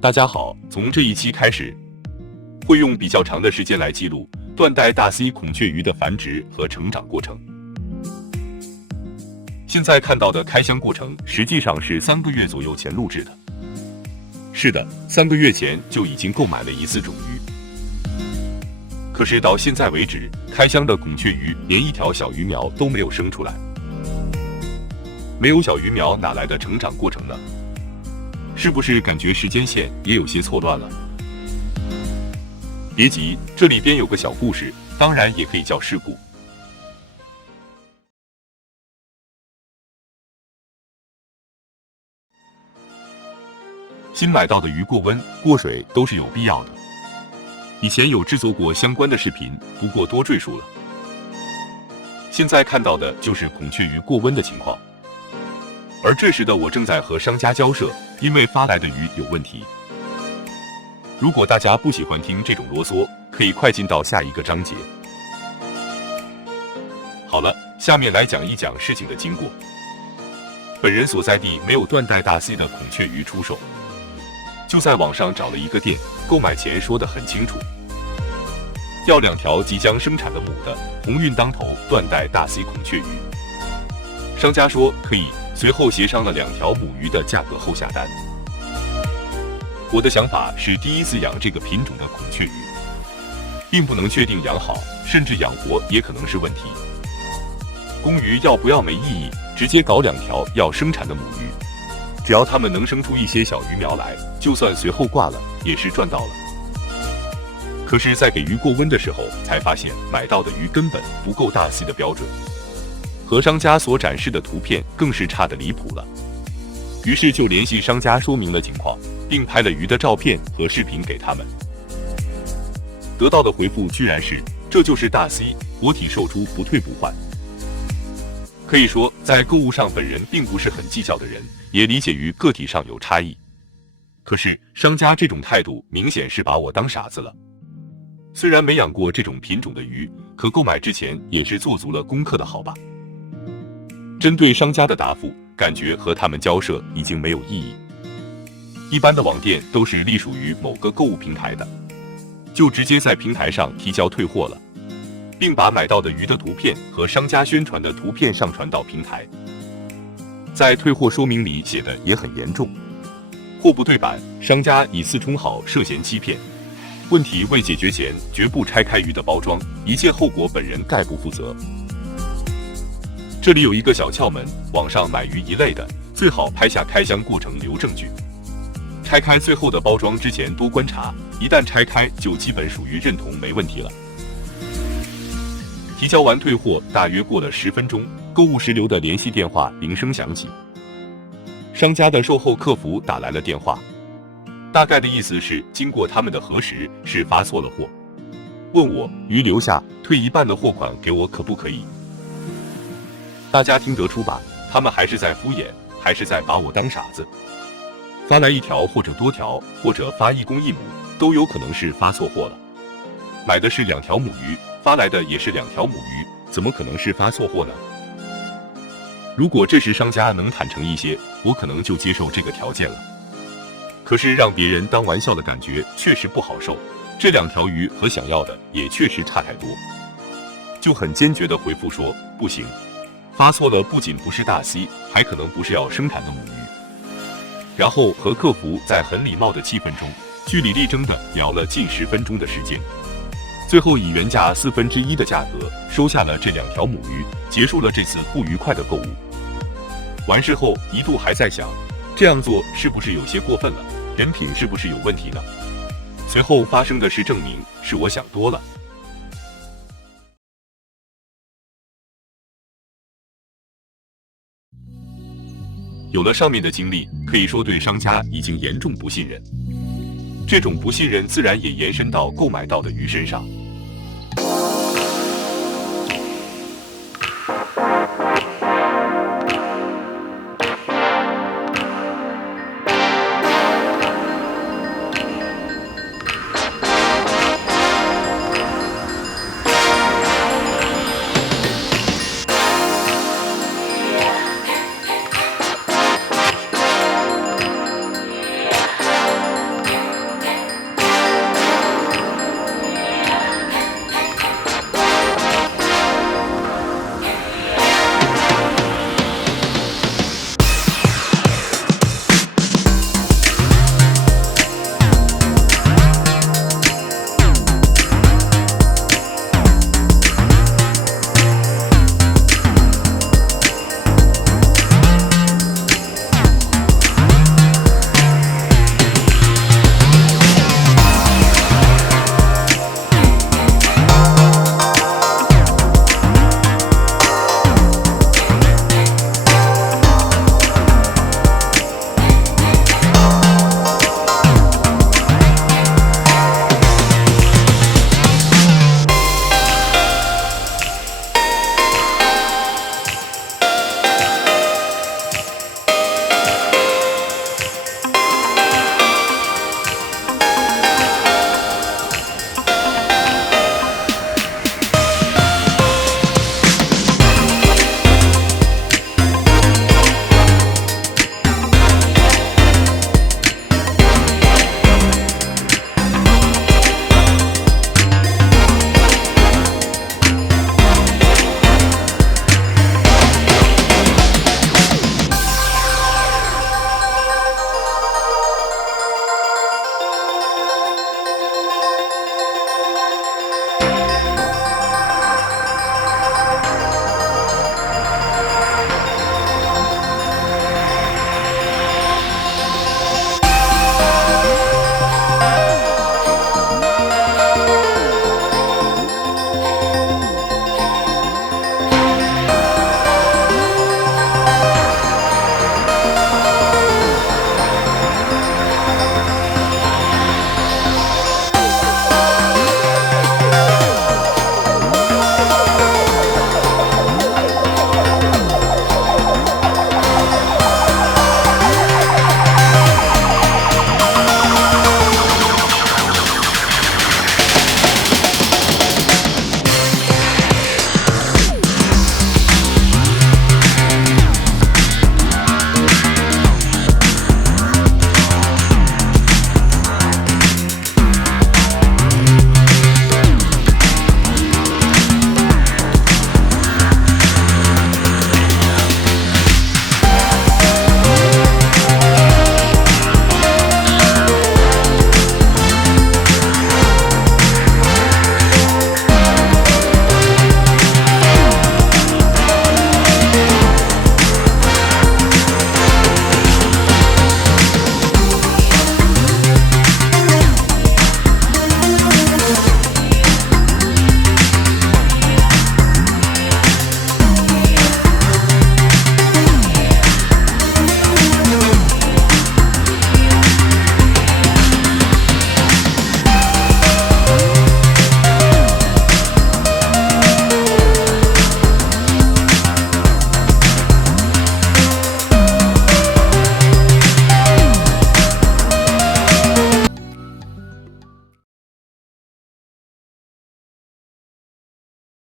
大家好，从这一期开始，会用比较长的时间来记录断带大 C 孔雀鱼的繁殖和成长过程。现在看到的开箱过程，实际上是3个月左右前录制的。是的，3个月前就已经购买了一次种鱼，可是到现在为止，开箱的孔雀鱼连一条小鱼苗都没有生出来。没有小鱼苗，哪来的成长过程呢？是不是感觉时间线也有些错乱了？别急，这里边有个小故事，当然也可以叫事故。新买到的鱼过温、过水都是有必要的。以前有制作过相关的视频，不过多赘述了。现在看到的就是孔雀鱼过温的情况。而这时的我正在和商家交涉，因为发来的鱼有问题。如果大家不喜欢听这种啰嗦，可以快进到下一个章节。好了，下面来讲一讲事情的经过。本人所在地没有断带大 C 的孔雀鱼出售，就在网上找了一个店，购买前说得很清楚，要2条即将生产的母的鸿运当头断带大 C 孔雀鱼。商家说可以，随后协商了2条母鱼的价格后下单。我的想法是第一次养这个品种的孔雀鱼，并不能确定养好，甚至养活也可能是问题。公鱼要不要没意义，直接搞2条要生产的母鱼，只要它们能生出一些小鱼苗来，就算随后挂了也是赚到了。可是在给鱼过温的时候，才发现买到的鱼根本不够大 C 的标准，和商家所展示的图片更是差得离谱了。于是就联系商家说明了情况，并拍了鱼的照片和视频给他们。得到的回复居然是：这就是大 C， 活体售出，不退不换。可以说，在购物上本人并不是很计较的人，也理解于个体上有差异。可是商家这种态度明显是把我当傻子了。虽然没养过这种品种的鱼，可购买之前也是做足了功课的，好吧？针对商家的答复，感觉和他们交涉已经没有意义。一般的网店都是隶属于某个购物平台的，就直接在平台上提交退货了，并把买到的鱼的图片和商家宣传的图片上传到平台。在退货说明里写的也很严重，货不对版，商家以次充好，涉嫌欺骗。问题未解决前，绝不拆开鱼的包装，一切后果本人概不负责。这里有一个小窍门，网上买鱼一类的，最好拍下开箱过程留证据。拆开最后的包装之前多观察，一旦拆开就基本属于认同没问题了。提交完退货，大约过了10分钟，购物时留的联系电话铃声响起，商家的售后客服打来了电话，大概的意思是经过他们的核实是发错了货，问我鱼留下，退一半的货款给我可不可以？大家听得出吧，他们还是在敷衍，还是在把我当傻子。发来1条或者多条，或者发1公1母，都有可能是发错货了。买的是2条母鱼，发来的也是2条母鱼，怎么可能是发错货呢？如果这时商家能坦诚一些，我可能就接受这个条件了。可是让别人当玩笑的感觉确实不好受，这2条鱼和想要的也确实差太多，就很坚决地回复说不行，发错了不仅不是大 C， 还可能不是要生产的母鱼。然后和客服在很礼貌的气氛中，据理力争地聊了近10分钟的时间，最后以原价1/4的价格收下了这2条母鱼，结束了这次不愉快的购物。完事后一度还在想，这样做是不是有些过分了，人品是不是有问题呢？随后发生的事证明是我想多了。有了上面的经历，可以说对商家已经严重不信任。这种不信任自然也延伸到购买到的鱼身上。